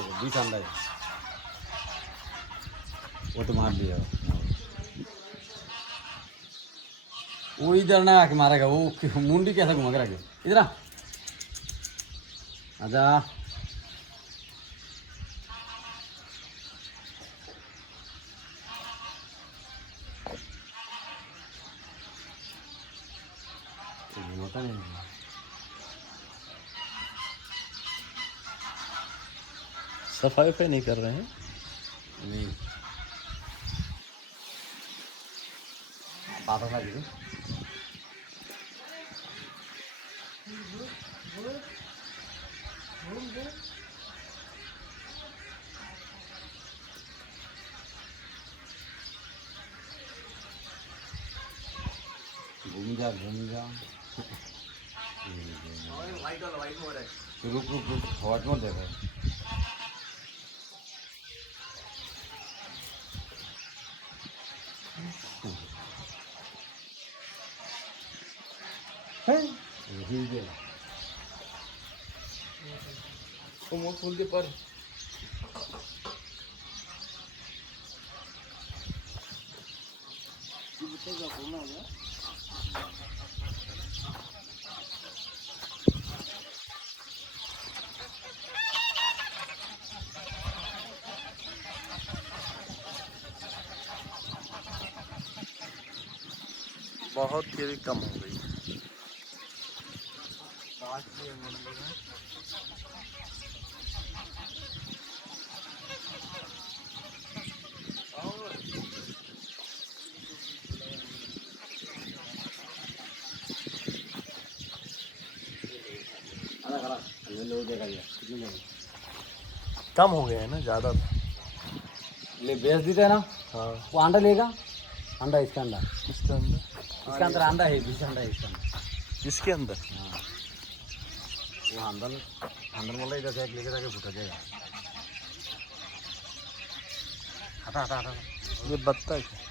देखो 20 अंडा है। वो तो मार दिया। वो इधर ना आके मारेगा, वो मुंडी कैसे घुमा के रखे। इधर आ, आजा। घुमाता नहीं। सफाई पे नहीं कर रहे हैं। नहीं बात होगा जी। घूम जा घूम जा। रुक रुक रुक, हॉट मत देखो। फूल के पर बहुत ही कम हो गई। कम हो गए हैं ना, ज़्यादा ले बेच देते हैं ना। हाँ। वो अंडा लेगा, अंडा इसका अंडा, इसके अंदर अंडा है, 20 अंडा है इसका अंदर। इसके अंदर हाँ वो अंदर अंदर बोल रहा इधर से एक लेके जाके फुटा जाएगा। हटा हटा हटा। ये बत्तख है।